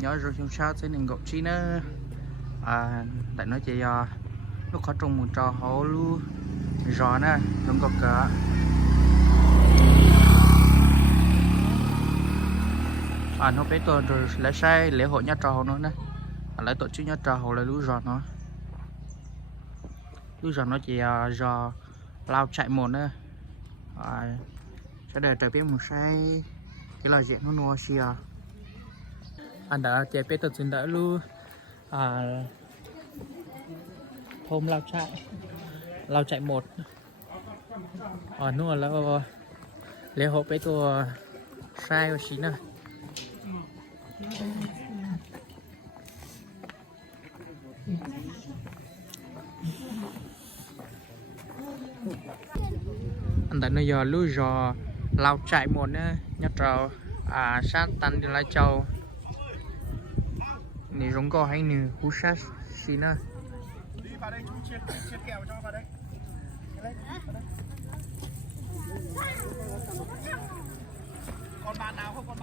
nhớ rồi không sao thế nên gọi chi nữa tại nói chị lúc có trong một trò họ luôn rõ nè trong có cả nó bé tôi rồi lấy sai lễ hội nhá trò nó nè lấy tổ chức nhá trò họ là lú giò nó chỉ giò lao chạy một nữa sẽ để trời biết một sai cái là diện nó nua xìa anh đã chạy bé tôi xin đỡ luôn hôm lao chạy một nua là lễ hội bé tôi sai ở xí nè anh tại nơi giờ lú giò lao chạy một nữa nhát trâu sát tan đi lại châu này giống có hay nè hú sát xí nè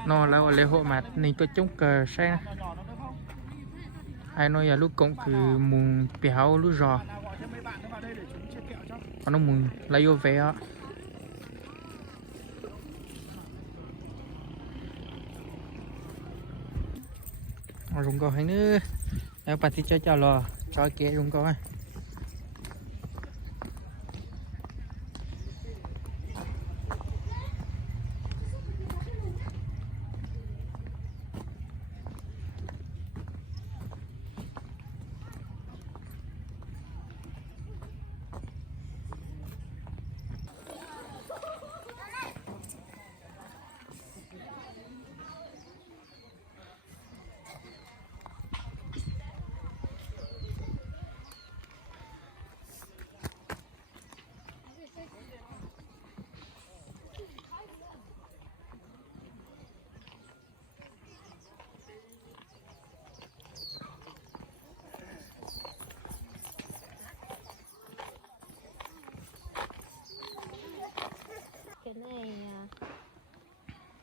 nó là lễ hội mà mình tôi chống cờ xe ai nói là lúc cũng cứ mùng béo lúc giò còn nó mùng lấy vô vé á rung có hay nữa em bạn thì cho lò cho kia rung có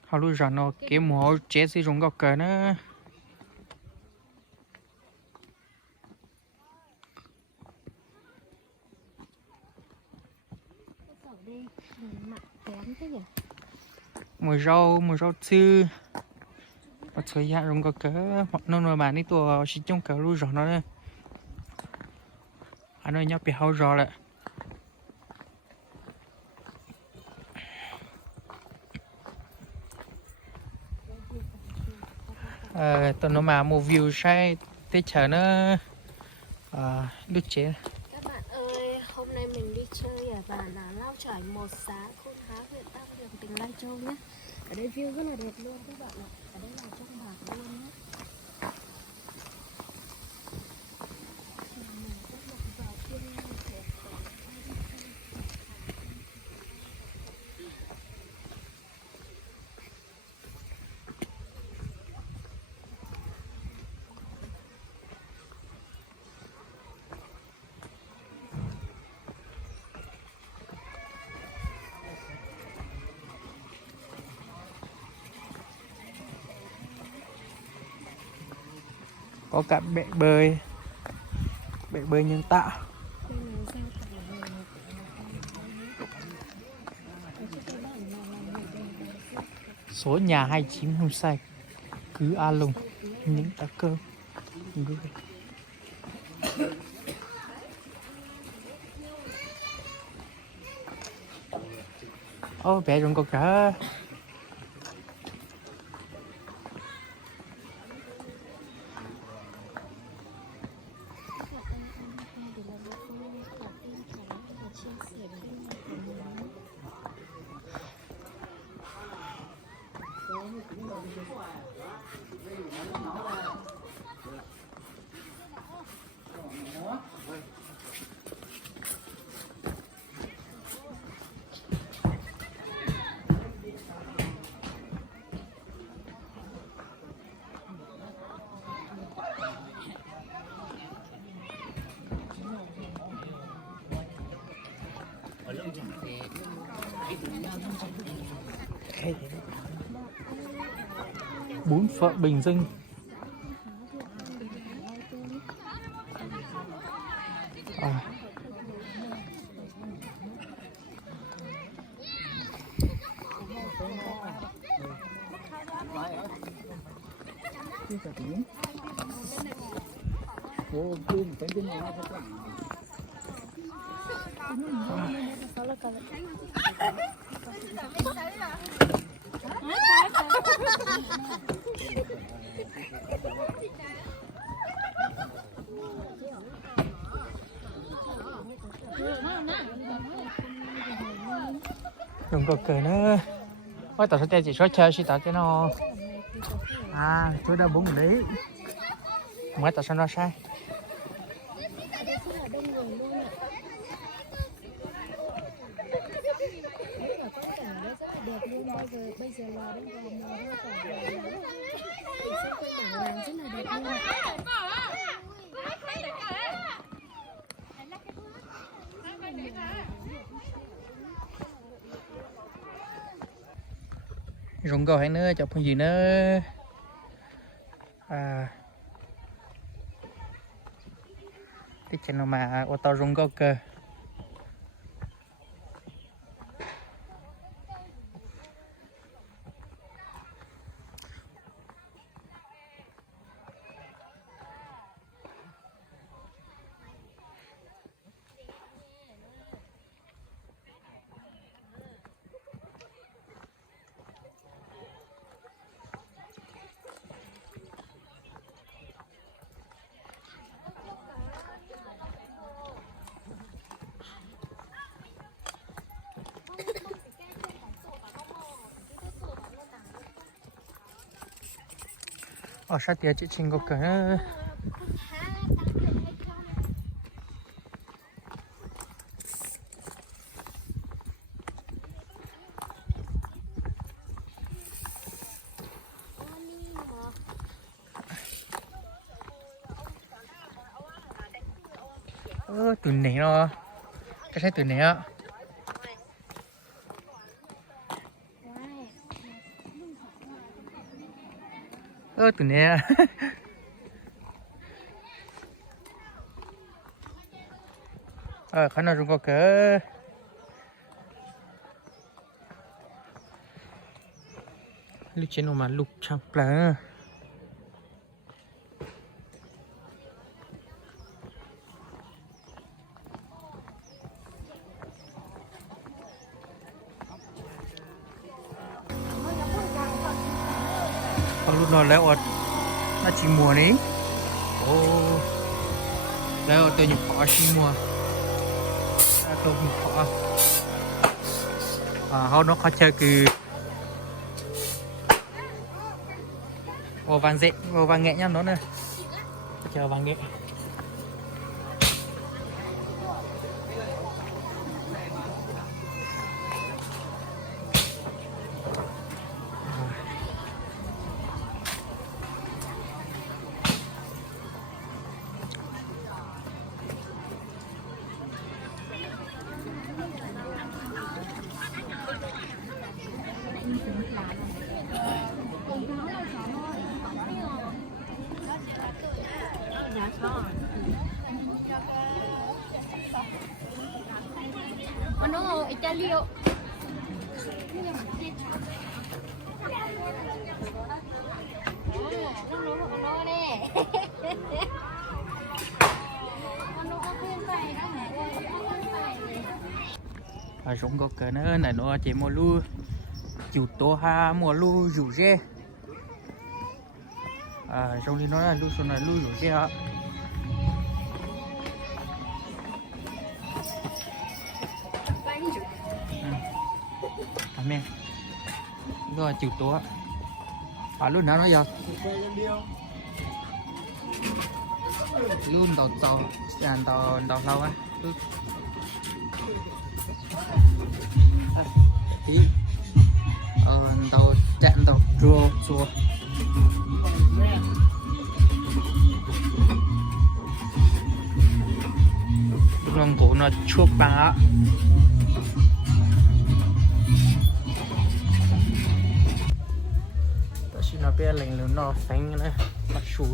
họ lúc giờ nó cái mỏ chết thì rung có cờ nữa mùi rau chư và thời gian rung có cờ nông người bạn đi tua chỉ trong cờ lúc giờ nó đây anh ơi nhóc bị hao rò lại tụi nó mà một view sai tới chờ nó đứt chế. Các bạn ơi, hôm nay mình đi chơi ở bản Lao Chải một xã Khuôn Há, huyện Tam Đường, tỉnh Lai Châu nhé. Ở đây view rất là đẹp luôn các bạn ạ. Ở đây là trong bản luôn nhé. Có cả bể bơi nhân tạo. Số nhà 29 không sai cứ a lùng những tá cơm bé rung có cả bún phở bình dân. À. Đừng có cười nữa. Ôi tao sẽ chỉ số chơi si tao thế nó. À, tôi đã 4 lý. Mới tao xem ra sai. Bây giờ là đang còn mùa hoa cỏ rồi. Mình sẽ quay đảo làm rất là đẹp luôn. Rung câu hay nữa, chụp cái gì nữa. À. Cái channel mà ô tô rung câu cơ. Ở sát tía chị Trinh có cái từ này nó cái xe từ này á từ này á khả năng chúng có cái lúc trên nó mà lục chẳng là lúc nó léo ọt nó chỉ mùa ní léo ọt từ nhập họ chỉ mùa tôi nhập họ họ nó khó chơi cứ vàng nghệ nhá nó nè chờ vàng nghệ Ano, Italio. Rung có cái nữa này nó chỉ mua lu chủ tố ha mua lu rủ dê rung thì nó là lu số này lu rủ dê ạ mẹ rồi chủ tố lúc nào nó giờ luôn tàu tàu lâu á tí tàu chạm tàu chua lòng cổ nó chuốc bằng á ta xin là bây giờ lệnh nó xanh này mặt sủ